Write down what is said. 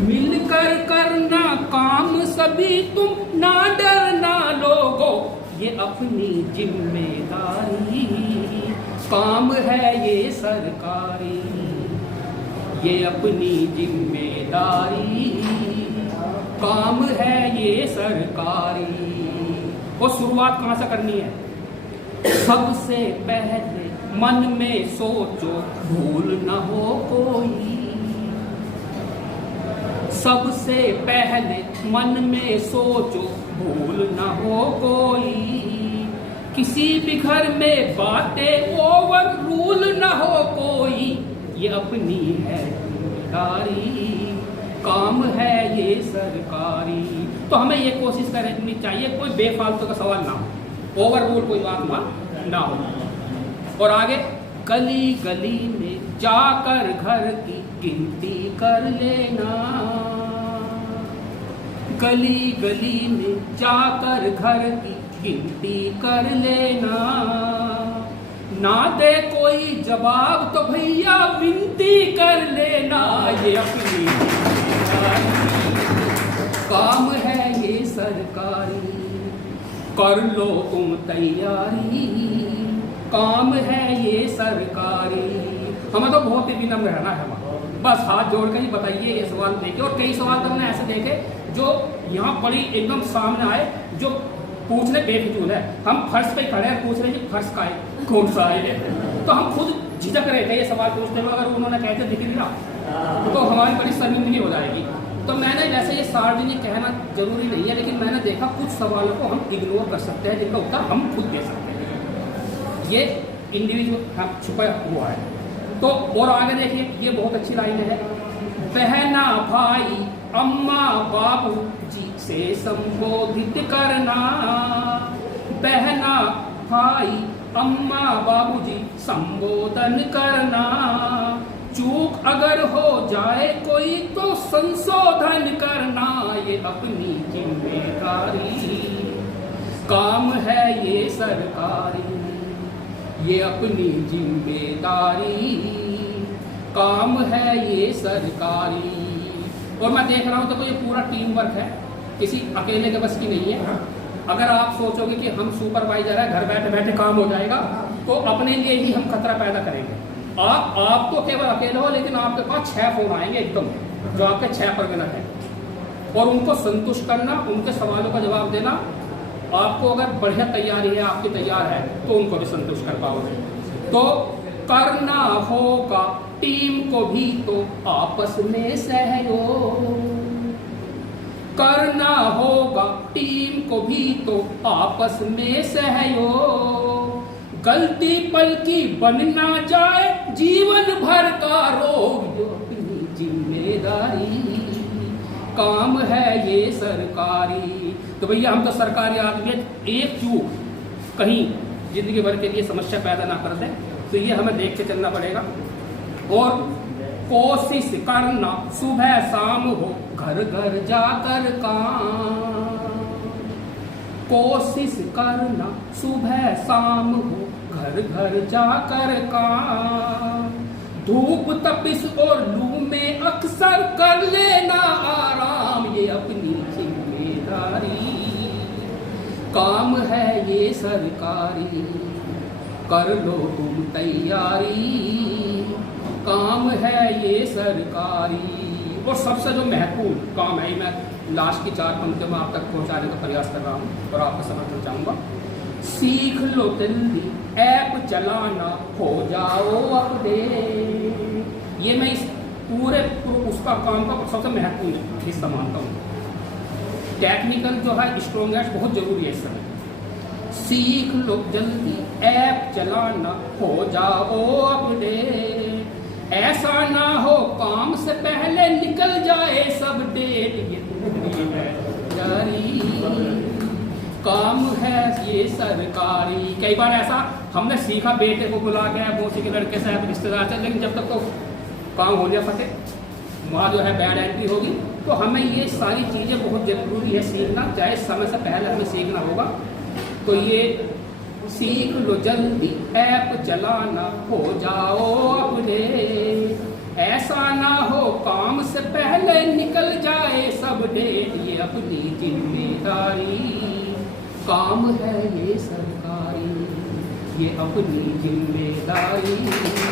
मिलकर करना काम सभी तुम, ना डरना लोगों ये अपनी जिम्मेदारी। काम है ये सरकारी, ये अपनी जिम्मेदारी। काम है ये सरकारी। वो शुरुआत कहाँ से करनी है? सबसे पहले मन में सोचो भूल न हो कोई। सबसे पहले मन में सोचो भूल न हो कोई। किसी भी घर में बातें ओवर रूल न हो कोई। ये अपनी है जिम्मेदारी, काम है ये सरकारी। तो हमें ये कोशिश करनी चाहिए कोई बेफालतू का सवाल ना हो, ओवर रूल कोई बात ना हो। और आगे, गली गली में जाकर घर की गिनती कर लेना। गली गली में जाकर घर की गिनती कर लेना। ना दे कोई जवाब तो भैया विनती कर लेना। ये अपनी काम है ये सरकारी, कर लो तुम तैयारी। काम है ये सरकारी। हमें तो बहुत ही विनम्र रहना है, बस हाथ जोड़ के ही बताइए ये सवाल देखे। और कई सवाल तो हमने ऐसे देखे जो यहाँ बड़ी एकदम सामने आए, जो पूछने बेफिजूल है। हम फर्श पे खड़े हैं, पूछ रहे हैं फर्श का है कौन सा है। तो हम खुद झिझक रहे थे ये सवाल पूछते हुए, अगर उन्होंने कहते दिख नहीं रहा तो हमारी बड़ी शर्मिंदगी हो जाएगी। तो मैंने वैसे ये सार्वजनिक कहना जरूरी नहीं है, लेकिन मैंने देखा कुछ सवालों को हम इग्नोर कर सकते हैं जिनका उत्तर हम खुद दे सकते हैं। ये इंडिविजुअल हम छुपा हुआ है। तो और आगे देखिए, ये बहुत अच्छी लाइन है। बहना भाई अम्मा बाबू जी से संबोधित करना। बहना भाई अम्मा बाबू जी संबोधन करना। चूक अगर हो जाए कोई तो संशोधन करना। ये अपनी जिम्मेदारी, काम है ये सरकारी। ये अपनी जिम्मेदारी, काम है ये सरकारी। और मैं देख रहा हूं तो ये पूरा टीम वर्क है, किसी अकेले के बस की नहीं है। अगर आप सोचोगे कि हम सुपरवाइजर है, घर बैठे बैठे काम हो जाएगा, तो अपने लिए ही हम खतरा पैदा करेंगे। आप तो केवल अकेले हो, लेकिन आपके पास 6 फोन आएंगे एकदम, जो आपके 6 परगना है, और उनको संतुष्ट करना, उनके सवालों का जवाब देना। आपको अगर बढ़िया तैयारी है, आपकी तैयार है, तो उनको भी संतुष्ट कर पाओगे। तो करना होगा टीम को भी तो आपस में सहयोग। करना होगा टीम को भी तो आपस में सहयोग। गलती पल की बन ना जाए जीवन भर का रोग। जो अपनी जिम्मेदारी, काम है ये सरकारी। तो भैया हम तो सरकारी आदमी हैं, एक चूक कहीं जिंदगी भर के लिए समस्या पैदा ना कर दे, तो ये हमें देख के चलना पड़ेगा। और कोशिश करना सुबह शाम हो घर घर जाकर काम। कोशिश करना सुबह शाम हो घर घर जाकर काम। धूप तपिश और लू में अक्सर कर लेना आराम। ये अपनी जिम्मेदारी, काम है ये सरकारी। कर लो तुम तैयारी, काम है ये सरकारी। और सबसे जो महत्वपूर्ण काम है, मैं लास्ट की 4 पंक्तियों में आप तक पहुंचाने का प्रयास कर रहा हूं और आपका समर्थन चाहूंगा। सीख लो जल्दी ऐप चलाना, हो जाओ अपडेट। ये मैं इस पूरे उसका काम का सबसे महत्वपूर्ण हिस्सा मानता हूँ। टेक्निकल जो है स्ट्रॉन्गेस्ट बहुत जरूरी है इस समय। सीख लो जल्दी ऐप चलाना, हो जाओ अपडेट। ऐसा ना हो काम से पहले निकल जाए सब डेट। ये जारी, काम है ये सरकारी। कई बार ऐसा हमने सीखा, बेटे को बुला के मौसी के लड़के से रिश्तेदार से, लेकिन जब तक तो काम हो जाए फतेह, वहाँ जो है बैड एंट्री होगी। तो हमें ये सारी चीज़ें बहुत जरूरी है सीखना, चाहे समय से पहले हमें सीखना होगा। तो ये सीख लो जल्दी ऐप चलाना, हो जाओ अपडेट। ऐसा ना हो काम से पहले निकल अपडेट ये अपनी जिम्मेदारी, काम है ये सरकारी, ये अपनी जिम्मेदारी।